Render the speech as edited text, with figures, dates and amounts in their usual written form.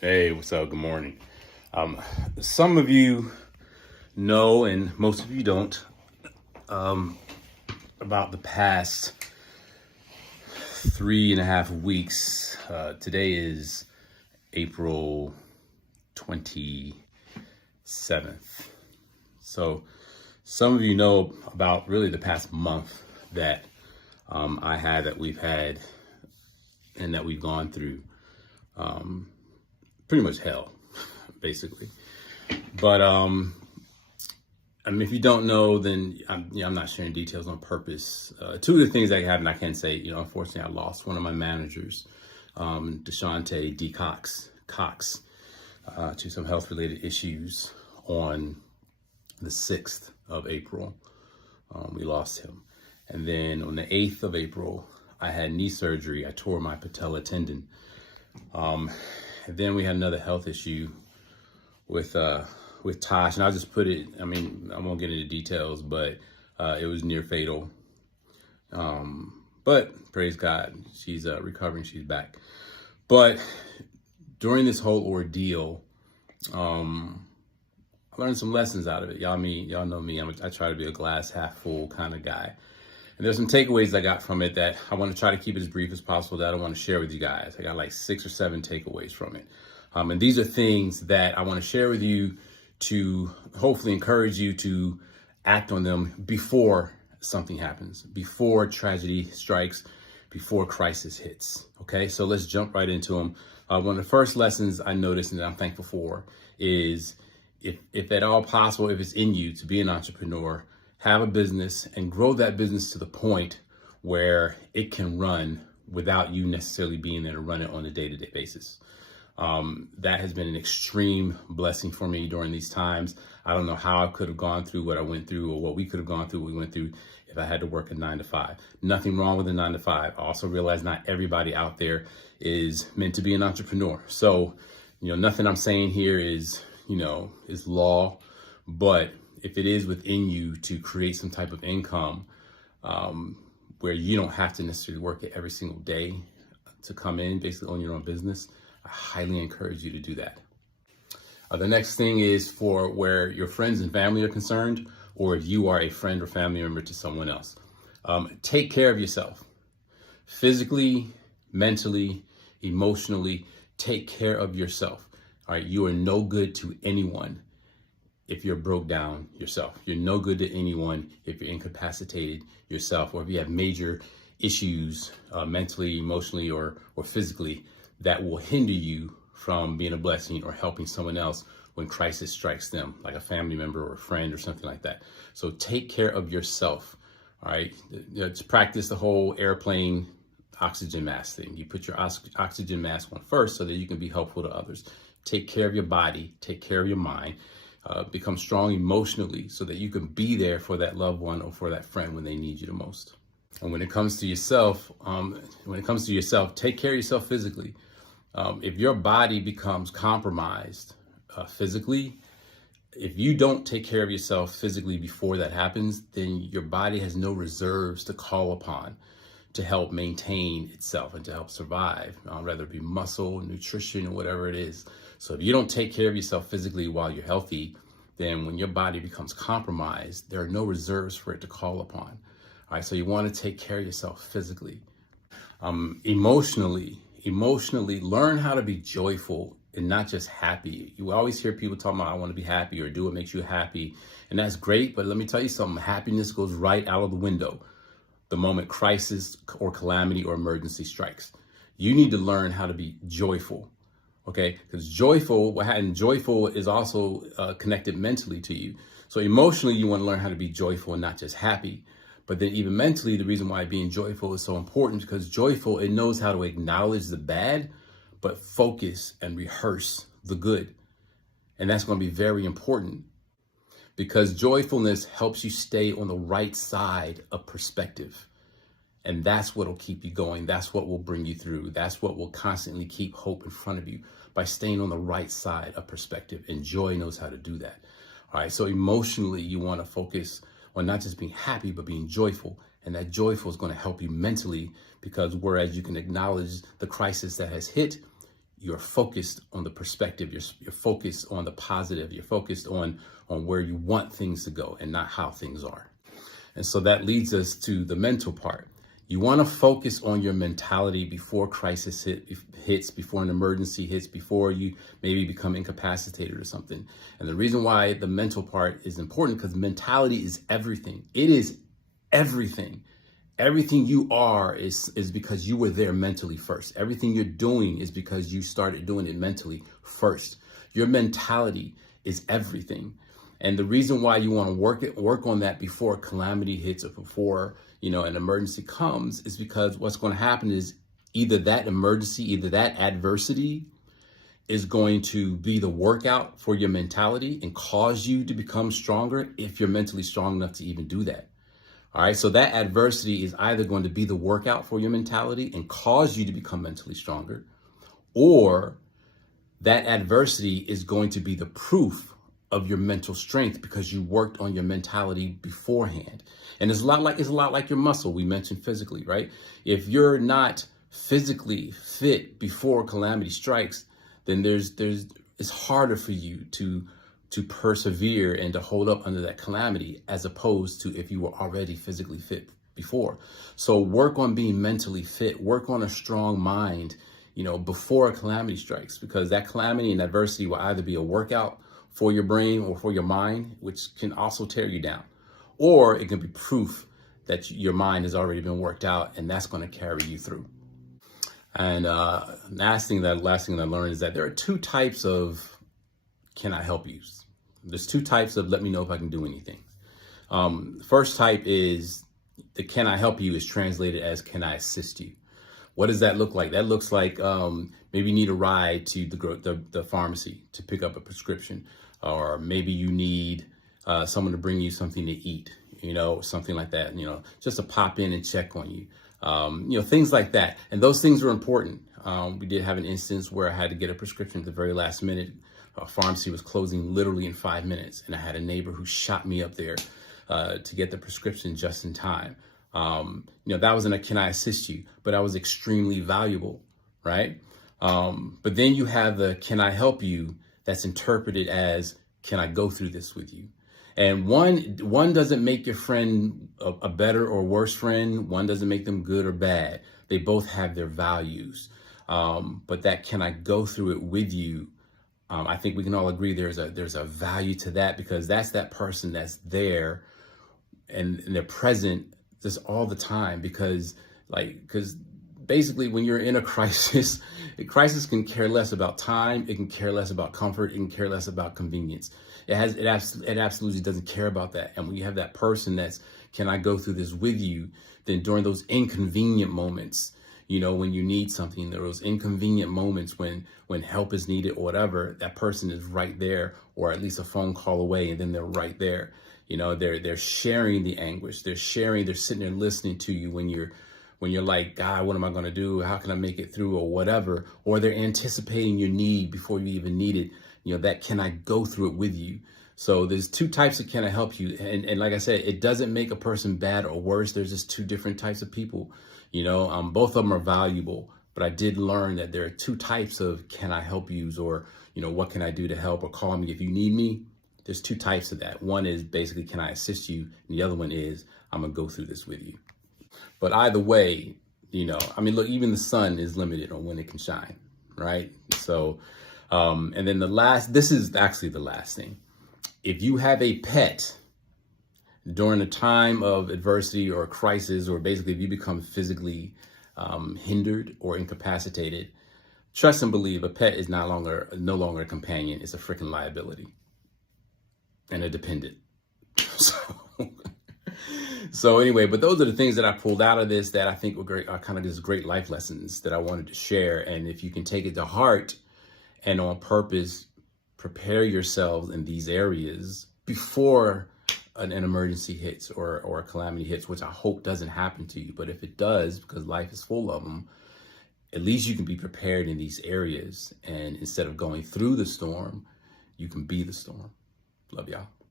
Hey, what's up? Good morning. Some of you know, and most of you don't, about the past 3.5 weeks. Today is April 27th. So some of you know about really the past month that we've had, and that we've gone through. Pretty much hell, basically. But if you don't know, then I'm not sharing details on purpose. Two of the things that happened, I can say, unfortunately, I lost one of my managers, Deshante D. Cox, to some health-related issues on the 6th of April. We lost him. And then on the 8th of April, I had knee surgery. I tore my patella tendon. And then we had another health issue with Tosh, and I'll just put it, I won't get into details, but it was near fatal. But praise God, she's recovering, she's back. But during this whole ordeal, I learned some lessons out of it. Y'all know me, I try to be a glass half full kind of guy. And there's some takeaways I got from it that I want to try to keep it as brief as possible, that I want to share with you guys. I got like 6 or 7 takeaways from it. And these are things that I want to share with you to hopefully encourage you to act on them before something happens, before tragedy strikes, before crisis hits. Okay, so let's jump right into them. One of the first lessons I noticed and that I'm thankful for is if at all possible, if it's in you to be an entrepreneur, have a business and grow that business to the point where it can run without you necessarily being there to run it on a day-to-day basis. That has been an extreme blessing for me during these times. I don't know how I could have gone through what I went through, or what we could have gone through, what we went through, if I had to work a 9 to 5. Nothing wrong with a 9 to 5. I also realize not everybody out there is meant to be an entrepreneur. So, nothing I'm saying here is law, but if it is within you to create some type of income where you don't have to necessarily work it every single day to come in, basically own your own business, I highly encourage you to do that. The next thing is for where your friends and family are concerned, or if you are a friend or family member to someone else. Take care of yourself. Physically, mentally, emotionally, take care of yourself. All right, you are no good to anyone if you're broke down yourself. You're no good to anyone if you're incapacitated yourself, or if you have major issues mentally, emotionally, or physically that will hinder you from being a blessing or helping someone else when crisis strikes them, like a family member or a friend or something like that. So take care of yourself. All right, to practice the whole airplane oxygen mask thing. You put your oxygen mask on first so that you can be helpful to others. Take care of your body, take care of your mind. Become strong emotionally so that you can be there for that loved one or for that friend when they need you the most. And when it comes to yourself, take care of yourself physically. If your body becomes compromised physically, if you don't take care of yourself physically before that happens, then your body has no reserves to call upon to help maintain itself and to help survive, whether it be muscle, nutrition, or whatever it is. So if you don't take care of yourself physically while you're healthy, then when your body becomes compromised, there are no reserves for it to call upon. All right, so you want to take care of yourself physically. Emotionally, learn how to be joyful and not just happy. You always hear people talking about, I want to be happy, or do what makes you happy. And that's great, but let me tell you something, happiness goes right out of the window the moment crisis or calamity or emergency strikes. You need to learn how to be joyful, okay? Because joyful is also connected mentally to you. So emotionally, you want to learn how to be joyful and not just happy. But then even mentally, the reason why being joyful is so important is because joyful, it knows how to acknowledge the bad, but focus and rehearse the good. And that's going to be very important, because joyfulness helps you stay on the right side of perspective. And that's what will keep you going. That's what will bring you through. That's what will constantly keep hope in front of you, by staying on the right side of perspective. And joy knows how to do that. All right. So emotionally, you want to focus on not just being happy, but being joyful. And that joyful is going to help you mentally, because whereas you can acknowledge the crisis that has hit, you're focused on the perspective, you're focused on the positive, you're focused on where you want things to go and not how things are. And so that leads us to the mental part. You want to focus on your mentality before crisis hits, before an emergency hits, before you maybe become incapacitated or something. And the reason why the mental part is important, because mentality is everything. It is everything. Everything you are is because you were there mentally first. Everything you're doing is because you started doing it mentally first. Your mentality is everything. And the reason why you want to work on that before calamity hits or before, an emergency comes is because what's going to happen is either that emergency, either that adversity is going to be the workout for your mentality and cause you to become stronger if you're mentally strong enough to even do that. All right. So that adversity is either going to be the workout for your mentality and cause you to become mentally stronger, or that adversity is going to be the proof of your mental strength because you worked on your mentality beforehand. And it's a lot like your muscle we mentioned physically, right? If you're not physically fit before calamity strikes, then it's harder for you to persevere and to hold up under that calamity, as opposed to if you were already physically fit before. So work on being mentally fit, work on a strong mind, before a calamity strikes, because that calamity and adversity will either be a workout for your brain or for your mind, which can also tear you down, or it can be proof that your mind has already been worked out, and that's going to carry you through. And last thing that I learned is that there are two types of can I help you? There's two types of let me know if I can do anything. First type is the can I help you is translated as can I assist you? What does that look like? That looks like maybe you need a ride to the pharmacy to pick up a prescription, or maybe you need someone to bring you something to eat, something like that, just to pop in and check on you, things like that. And those things are important. We did have an instance where I had to get a prescription at the very last minute. A pharmacy was closing literally in 5 minutes, and I had a neighbor who shot me up there to get the prescription just in time. That wasn't a can I assist you, but that was extremely valuable, right? But then you have the can I help you that's interpreted as can I go through this with you? And one doesn't make your friend a better or worse friend. One doesn't make them good or bad. They both have their values. But that can I go through it with you? I think we can all agree there's a value to that, because that's that person that's there and they're present just all the time, because basically when you're in a crisis, a crisis can care less about time. It can care less about comfort. It can care less about convenience. It absolutely doesn't care about that. And when you have that person that's, can I go through this with you? Then during those inconvenient moments, when you need something, there are those inconvenient moments when help is needed or whatever, that person is right there, or at least a phone call away, and then they're right there. They're sharing the anguish. They're sitting there listening to you when you're like, God, what am I going to do? How can I make it through, or whatever? Or they're anticipating your need before you even need it. That can I go through it with you? So there's two types of can I help you? And like I said, it doesn't make a person bad or worse. There's just two different types of people. Both of them are valuable, but I did learn that there are two types of can I help yous, or, what can I do to help, or call me if you need me. There's two types of that. One is basically, can I assist you? And the other one is, I'm going to go through this with you. But either way, look, even the sun is limited on when it can shine, right? So, and then this is actually the last thing. If you have a pet during a time of adversity or crisis, or basically if you become physically hindered or incapacitated, trust and believe a pet is no longer a companion. It's a freaking liability and a dependent. So anyway, but those are the things that I pulled out of this that I think were great, are kind of just great life lessons that I wanted to share. And if you can take it to heart and on purpose, prepare yourselves in these areas before an emergency hits or a calamity hits, which I hope doesn't happen to you. But if it does, because life is full of them, at least you can be prepared in these areas. And instead of going through the storm, you can be the storm. Love y'all.